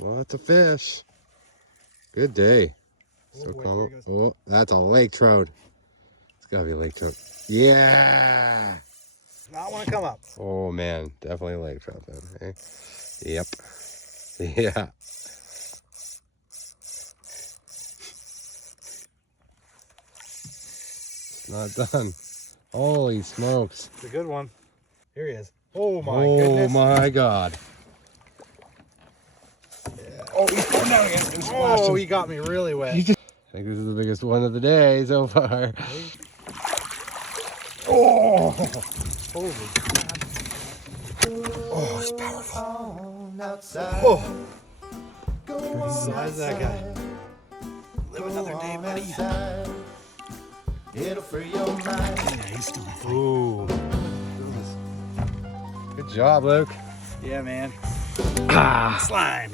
Lots of fish. Good day. So boy, calm. here he goes. Oh, that's a lake trout. It's gotta be a lake trout. Yeah. Not want to come up. Oh man, definitely a lake trout then. Hey? Yep. Yeah. It's not done. Holy smokes. It's a good one. Here he is. Oh my Oh goodness. my God. Oh, he's going down again. Oh, he got me really wet. I think this is the biggest one of the day so far. Oh, holy God. Oh, he's powerful. Oh. How's that guy? Live another day, buddy. It'll free your mind. Yeah, he's still that fight. Ooh. Good job, Luke. Yeah, man. Ah. Slimed.